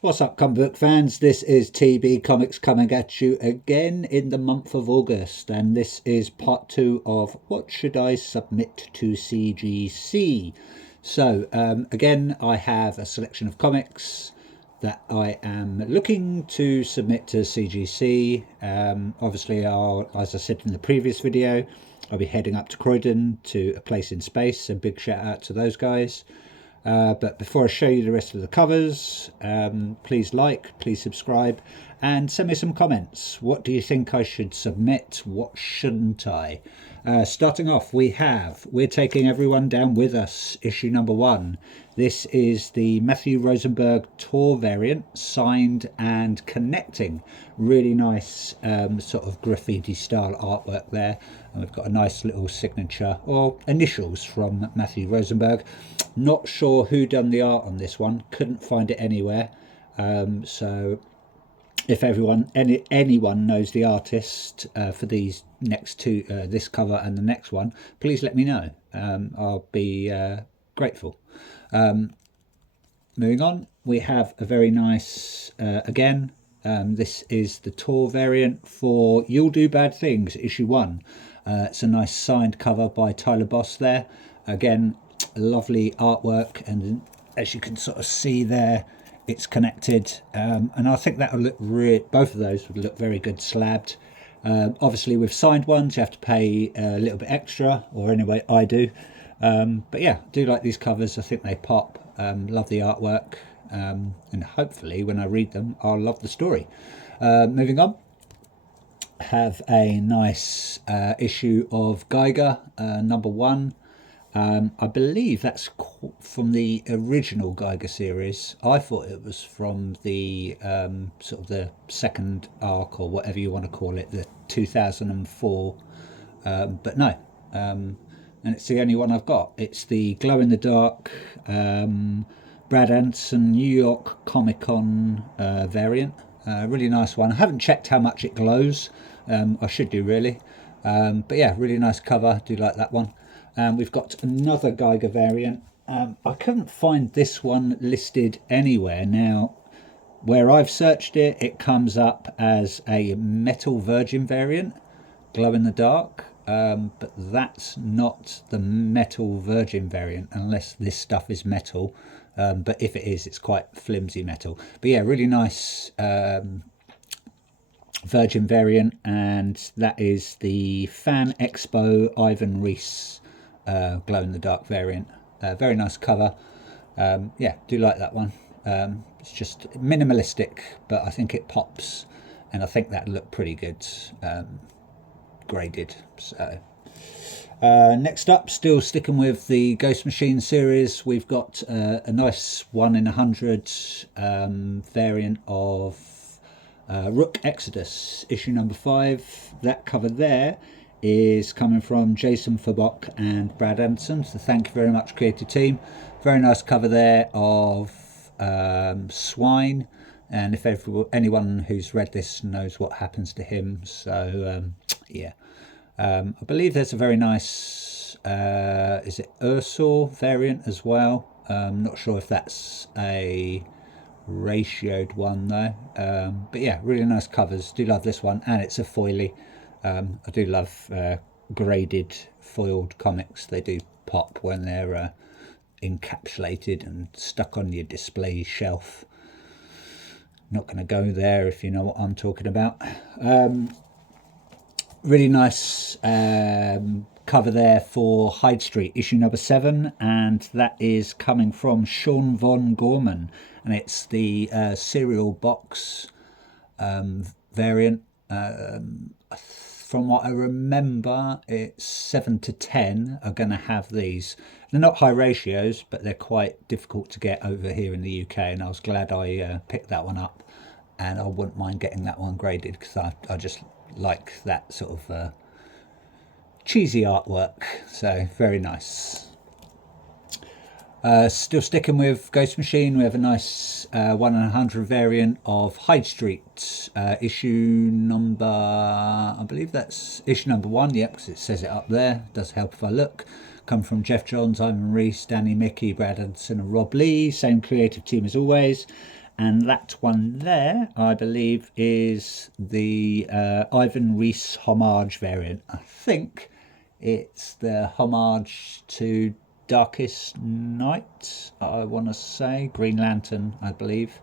What's up, comic book fans? This is TB Comics coming at you again in the month of August, and this is part 2 of What Should I Submit to CGC? So, again, I have a selection of comics that I am looking to submit to CGC. Obviously, as I said in the previous video, I'll be heading up to Croydon to A Place in Space, so big shout out to those guys. But before I show you the rest of the covers, please like, please subscribe, and send me some comments. What do you think I should submit? What shouldn't I? Starting off, we're taking everyone down with us, issue number 1. This is the Matthew Rosenberg tour variant, signed and connecting. Really nice sort of graffiti style artwork there. And we've got a nice little signature or initials from Matthew Rosenberg. Not sure who done the art on this one, couldn't find it anywhere. So if anyone knows the artist for these next two, this cover and the next one, please let me know. I'll be grateful. Moving on, we have a very nice, again, this is the tour variant for You'll Do Bad Things, issue 1. It's a nice signed cover by Tyler Boss there. Again, lovely artwork, and as you can sort of see there, it's connected, and I think that will look both of those would look very good slabbed. Obviously with signed ones you have to pay a little bit extra, or anyway I do, but yeah, I do like these covers. I think they pop. Love the artwork, and hopefully when I read them I'll love the story. Moving on, have a nice issue of Geiger, number 1. I believe that's from the original Geiger series. I thought it was from the sort of the second arc, or whatever you want to call it, the 2004, but no, and it's the only one I've got. It's the glow in the dark Brad Anderson New York Comic Con variant. Really nice one. I haven't checked how much it glows. I should do really, but yeah, really nice cover. Do like that one. We've got another Geiger variant. I couldn't find this one listed anywhere. Now, where I've searched it, it comes up as a metal virgin variant, glow in the dark, but that's not the metal virgin variant, unless this stuff is metal. But if it is, it's quite flimsy metal. But yeah, really nice virgin variant, and that is the Fan Expo Ivan Reis glow in the dark variant. Very nice cover. Yeah, do like that one. It's just minimalistic, but I think it pops, and I think that looked pretty good graded. So next up, still sticking with the Ghost Machine series, we've got a nice 1 in 100 variant of Rook Exodus, issue number 5. That cover there is coming from Jason Fabok and Brad Anderson, so thank you very much, creative team. Very nice cover there of Swine, and if anyone who's read this knows what happens to him, so yeah. I believe there's a very nice is it Ursor variant as well. Not sure if that's a ratioed one though, but yeah, really nice covers. Do love this one, and it's a foily. I do love graded foiled comics. They do pop when they're encapsulated and stuck on your display shelf. Not going to go there if you know what I'm talking about. Really nice cover there for Hyde Street, issue number 7, and that is coming from Sean Von Gorman, and it's the cereal box variant. From what I remember, it's 7 to 10 are going to have these. They're not high ratios, but they're quite difficult to get over here in the UK, and I was glad I picked that one up, and I wouldn't mind getting that one graded, because I just like that sort of cheesy artwork. So very nice. Still sticking with Ghost Machine, we have a nice 1 in 100 variant of Hyde Street, issue number, I believe that's issue number 1, yep, because it says it up there. It does help if I look. Come from Jeff Johns, Ivan Reis, Danny Mickey, Brad Anderson and Rob Lee, same creative team as always. And that one there, I believe, is the Ivan Reis homage variant. I think it's the homage to Darkest Night, I want to say. Green Lantern, I believe.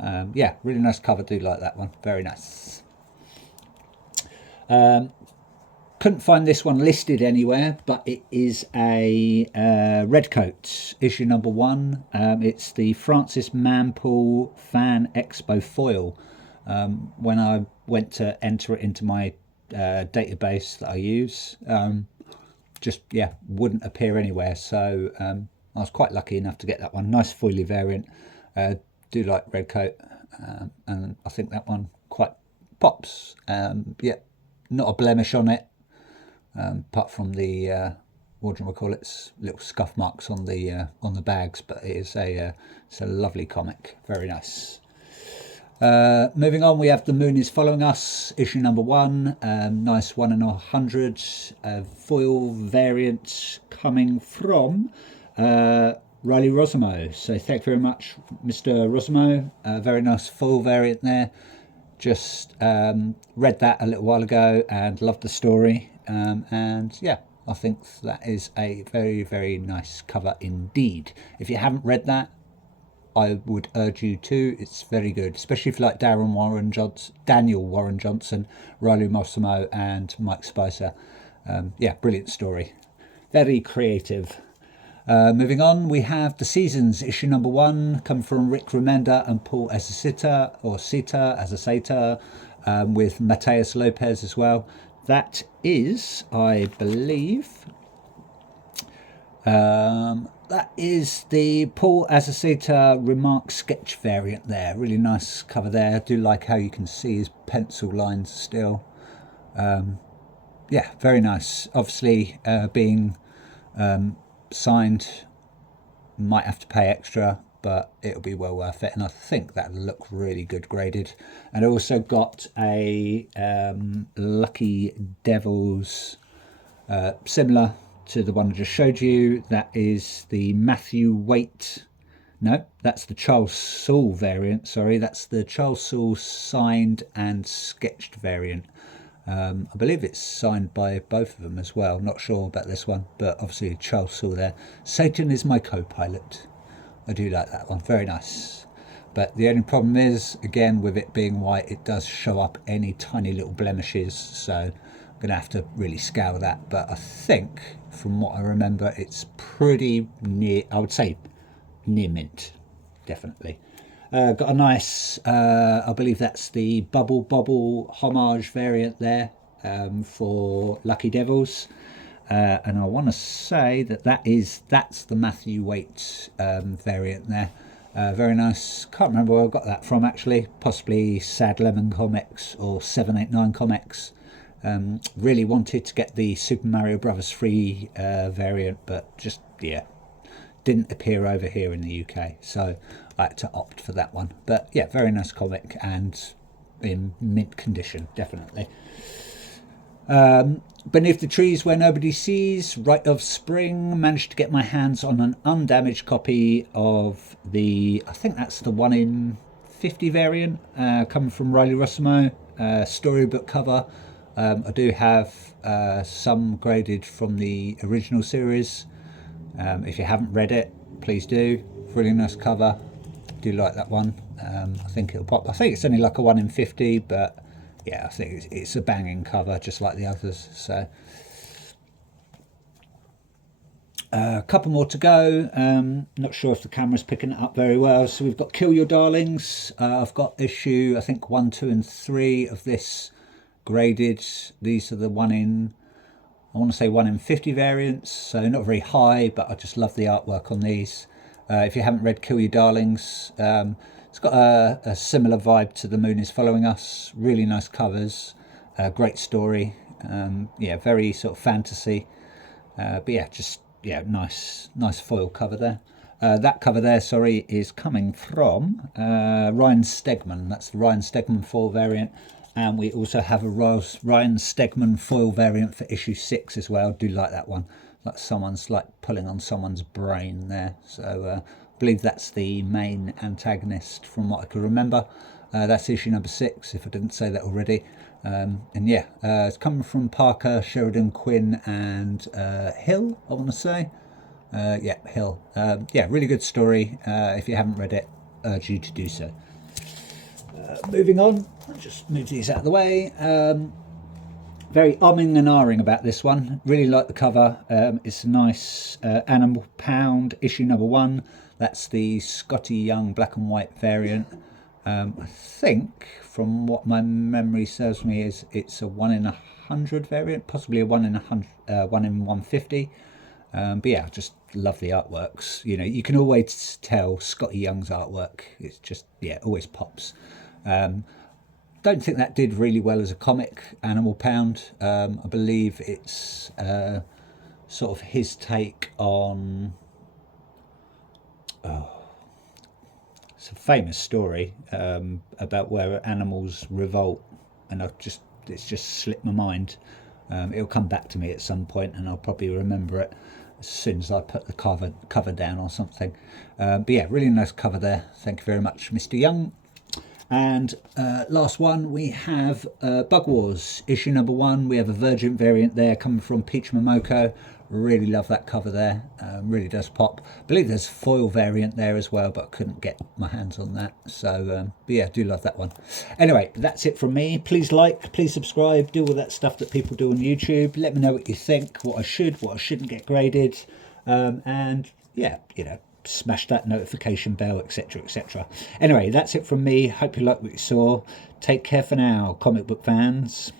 Yeah, really nice cover. Do like that one. Very nice. Couldn't find this one listed anywhere, but it is a Redcoat issue number 1. It's the Francis Manpool Fan Expo foil. When I went to enter it into my database that I use, just wouldn't appear anywhere. So I was quite lucky enough to get that one. Nice foily variant. Do like Redcoat, and I think that one quite pops. Yeah, not a blemish on it. Apart from the what do we call it, little scuff marks on the bags, but it's a lovely comic, very nice. Moving on, we have The Moon is Following Us, issue number 1, nice 1 in 100 foil variant coming from Riley Rosimo. So thank you very much, Mr. Rosimo. Very nice foil variant there. Just read that a little while ago and loved the story. And yeah, I think that is a very, very nice cover indeed. If you haven't read that, I would urge you to. It's very good, especially if you like Daniel Warren Johnson, Riley Rosimo, and Mike Spicer. Yeah, brilliant story. Very creative. Moving on, we have The Seasons, issue number 1, come from Rick Remender and Paul Azaceta, with Mateus Lopez as well. That is, I believe, that is the Paul Azaceta Remark sketch variant there. Really nice cover there. I do like how you can see his pencil lines still. Yeah, very nice. Obviously, being signed, might have to pay extra, but it'll be well worth it, and I think that'll look really good graded. And I also got a Lucky Devils similar to the one I just showed you. That is the Matthew Waite, no, that's the Charles Soule variant, sorry, that's the Charles Soule signed and sketched variant. I believe it's signed by both of them as well. Not sure about this one, but obviously Charles Soule there. Satan is my co-pilot. I do like that one, very nice. But the only problem is, again, with it being white, it does show up any tiny little blemishes, so I'm going to have to really scale that. But I think, from what I remember, it's pretty near, I would say, near mint, definitely. Got a nice, I believe that's the Bubble homage variant there for Lucky Devils. And I want to say that's the Matthew Waite variant there. Very nice. Can't remember where I got that from actually. Possibly Sad Lemon Comics or 789 Comics. Really wanted to get the Super Mario Brothers 3 variant, but just didn't appear over here in the UK, so I had to opt for that one. But yeah, very nice comic and in mint condition, definitely. Beneath the Trees Where Nobody Sees, Rite of Spring, managed to get my hands on an undamaged copy of the, I think that's the 1 in 50 variant, coming from Riley Rosimo, storybook cover. I do have some graded from the original series. If you haven't read it, please do. Really nice cover. Do like that one. I think it'll pop. I think it's only like a 1 in 50, but yeah, I think it's a banging cover, just like the others. So a couple more to go. Not sure if the camera's picking it up very well. So we've got Kill Your Darlings. I've got issue, I think 1, 2, and 3 of this graded. These are the 1 in, I want to say 1 in 50 variants, so not very high, but I just love the artwork on these. If you haven't read Kill Your Darlings, it's got a similar vibe to The Moon is Following Us. Really nice covers, great story. Yeah, very sort of fantasy. But yeah, just nice foil cover there. That cover there, sorry, is coming from Ryan Stegman. That's the Ryan Stegman foil variant. And we also have a Ryan Stegman foil variant for issue 6 as well. Do like that one. Like someone's like pulling on someone's brain there. So believe that's the main antagonist from what I can remember. That's issue number 6, if I didn't say that already. And yeah, it's coming from Parker, Sheridan, Quinn, and Hill, I want to say. Yeah, Hill. Yeah, really good story. If you haven't read it, urge you to do so. Moving on, I'll just move these out of the way. Very umming and ahhing about this one. Really like the cover. It's a nice Animal Pound issue number 1. That's the Scotty Young black and white variant. I think, from what my memory serves me, is it's a 1 in 100 variant, possibly a 1 in 100, 1 in 150. But yeah, just love the artworks. You know, you can always tell Scotty Young's artwork. It's just, yeah, always pops. Don't think that did really well as a comic, Animal Pound. I believe it's sort of his take on... It's a famous story about where animals revolt, and it's just slipped my mind. It'll come back to me at some point, and I'll probably remember it as soon as I put the cover down or something. But yeah, really nice cover there. Thank you very much, Mr. Young. And last one, we have Bug Wars issue number 1. We have a Virgin variant there coming from Peach Momoko. Really love that cover there. Really does pop. I believe there's a foil variant there as well, but I couldn't get my hands on that. So but yeah, do love that one. Anyway, that's it from me. Please like, please subscribe, do all that stuff that people do on YouTube. Let me know what you think, what I shouldn't get graded, and yeah, you know, smash that notification bell, etc, etc. Anyway, that's it from me. Hope you liked what you saw. Take care for now, comic book fans.